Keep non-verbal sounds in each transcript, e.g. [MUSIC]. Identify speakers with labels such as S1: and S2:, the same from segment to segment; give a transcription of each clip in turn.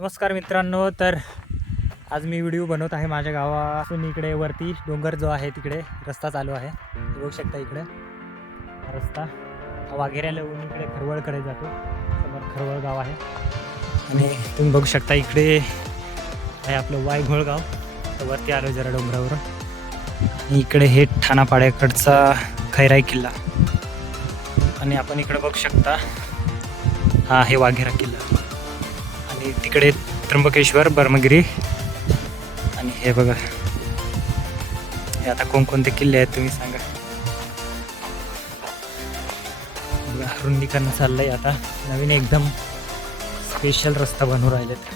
S1: नमस्कार मित्रांनो तर आज मी व्हिडिओ बनवत आहे माझ्या गावातून इकडे वरती. डोंगर जो आहे तिकडे रस्ता चालू आहे. बघू शकता इकडे. रस्ता. वाघेऱ्याला येऊन इकडे खरवळकडे जातो. समोर खरवळ गाव आहे. आणि तुम्ही बघू शकता इकडे आहे आपलं वायघोळ गाव. तर वरती आलो जरा डोंगरावरून. इकडे हे ठाणापाड्याकडचा खैराई किल्ला. आणि आपण इकडे बघू शकता हा आहे वाघेरा किल्ला. आणि तिकडे त्र्यंबकेश्वर ब्रह्मगिरी आणि हे बघा. हे आता कोणकोणते किल्ले आहेत तुम्ही सांगा. बघा, रुंदीकरण चाललंय आता. नवीन एकदम स्पेशल रस्ता बनवून राहिलेत.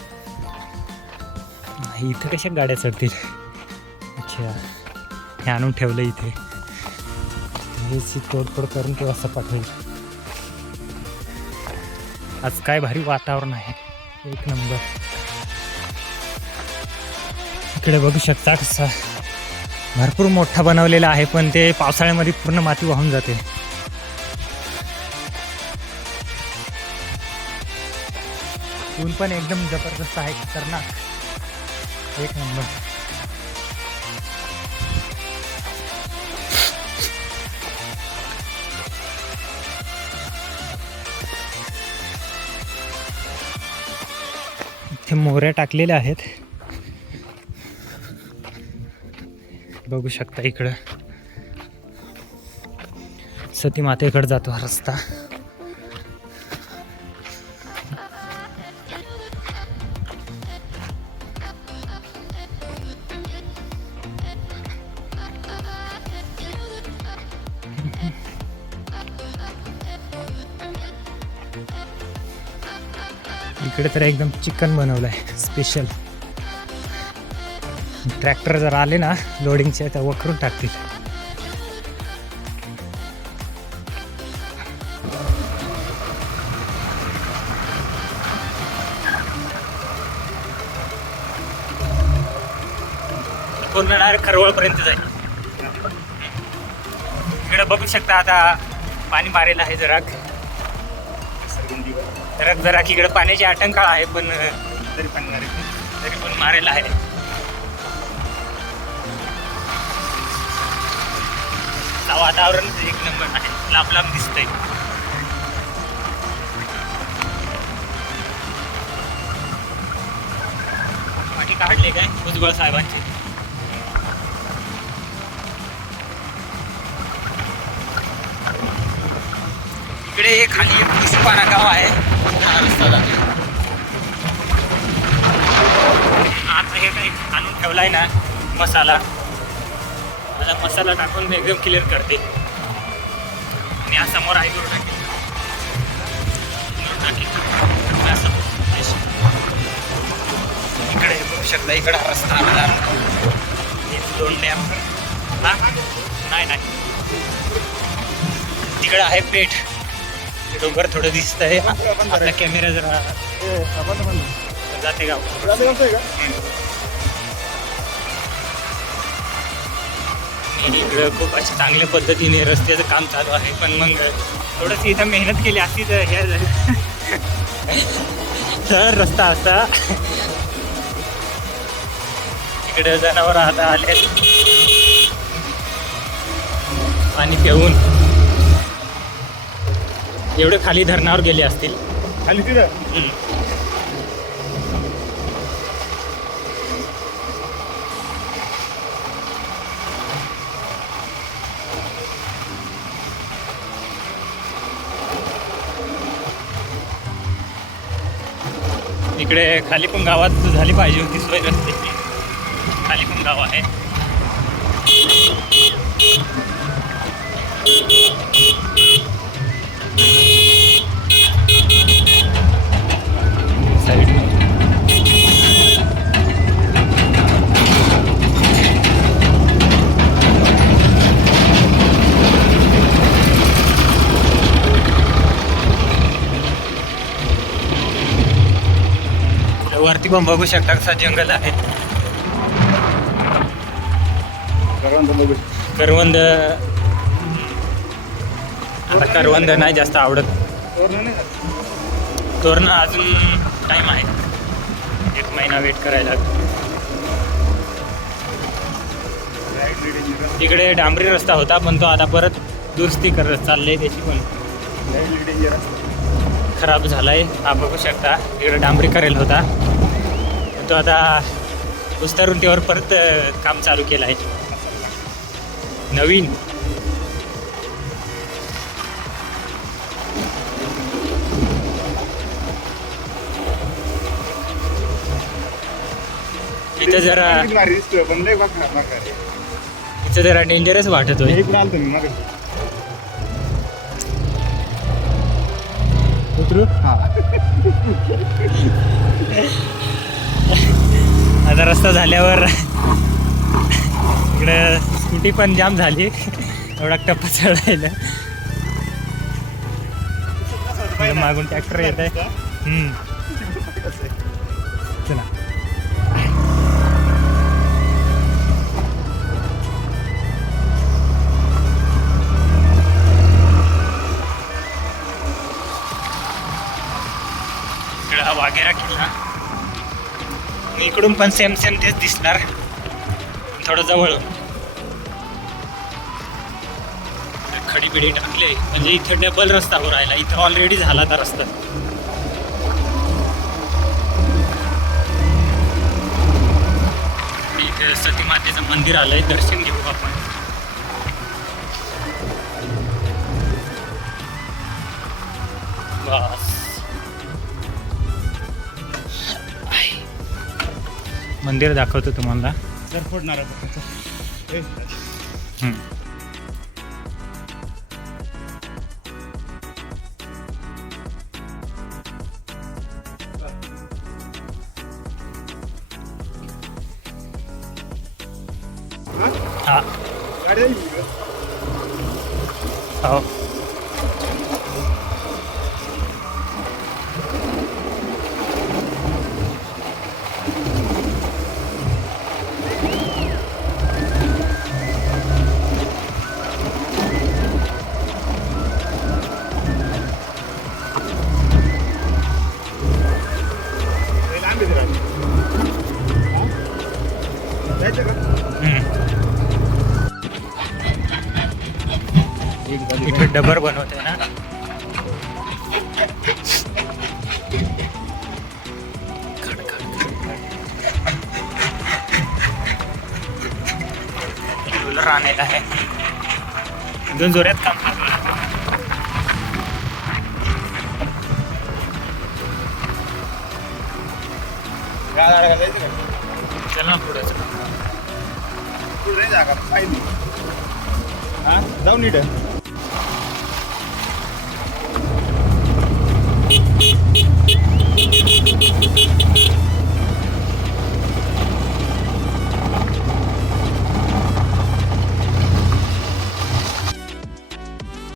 S1: नाही, इथं कशा गाड्या चढतील? अच्छा. हे आणून ठेवलं इथे. हेची तोडफोड करून ते असं पाठवेल आज काय भारी वातावरण आहे. एक नंबर. इकडे बघू शकता कसा भरपूर मोठा बनवलेला आहे पण ते पावसाळ्यामध्ये पूर्ण माती वाहून जाते. ऊन पण एकदम जबरदस्त आहे खतरनाक. एक नंबर. इथे मोऱ्या टाकलेल्या आहेत. बघू शकता इकडं. सती मातेकडे जातो हा रस्ता. इकडे तर एकदम चिकन बनवलं आहे स्पेशल ट्रॅक्टर जर आले ना लोडिंगचे तर वखरून टाकतील. पूर्ण डायरेक्ट खरवळपर्यंत जाईल. इकडे बघू शकता आता पाणी मारेल आहे जरा. जरा जरा इकडे पाण्याची आटंकाळ आहे पण तरी पण तरी पण मारेल आहे. वातावरण एक नंबर आहे. लांब लांब दिसतंय. पाठी काढले काय? भुजबळ साहेबांचे. इकडे एक खाली एक पुष्पारा गाव आहे. हा रस्ता जातो. आता हे काही आणून ठेवलाय ना मसाला. मला मसाला टाकून मी एकदम क्लिअर करते. आणि हा समोर आहे गुरु टाकी गुरु टाकी. असं अशी. इकडे बघू शकता. इकडे हा रस्ता आला दोन डॅम हा? नाही नाही. तिकडे आहे पेठ. डोंगर थोडं दिसत आहे आपला कॅमेरा जरा जाते गाव. इकडं खूप अशा चांगल्या पद्धतीने रस्त्याचं काम चालू आहे पण मग थोडंसं इथं मेहनत केली असती तर हे झालं. तर रस्ता असा. इकडे जनावर आता आले पाणी पिऊन. एवढे खाली धरणावर गेले असतील.
S2: खाली तिथं.
S1: इकडे खाली पण गावात झाली पाहिजे होती सोय रस्त्याची. खाली पण गाव आहे. वरती पण बघू शकता कसा जंगल आहे. करवंद आता करवंद नाही जास्त आवडत.
S2: तोरणं
S1: अजून टाईम आहे. महिना वेट करायला. तिकडे डांबरी रस्ता होता पण तो आता परत दुरुस्ती करत चालले त्याची पण. खराब झालाय. हा बघू शकता. तिकडे डांबरी करेल होता. तो आता उस्तरून त्यावर परत काम चालू केलं आहे. नवीन. तिथं जरा तिथं जरा डेंजरस वाटत होय. उतरू?
S2: हा. [LAUGHS]
S1: आता रस्ता झाल्यावर इकडं स्कूटी पण जाम झाली. एवढा टप्पा चढायला. मागून ट्रॅक्टर येत आहे. चला. इकडं वाघेरा किल्ला इकडून पण सेम सेम तेच दिसणार. थोडं जवळ. खडी बिडी टाकले. म्हणजे इथे डबल रस्ता हो राहिला. इथं ऑलरेडी झाला तर रस्ता. इथे सती मातेचं मंदिर आलंय. दर्शन घेऊ आपण. बस मंदिर दाखवतो तुम्हाला.
S2: फोडणार. हा?
S1: हा.
S2: इकडे
S1: डबर बनवते ना. रोलर आणायला आहे दोन जोऱ्यात काम चालू ना पुढे
S2: पुढे जागा, नाही. हा? जाऊ नीट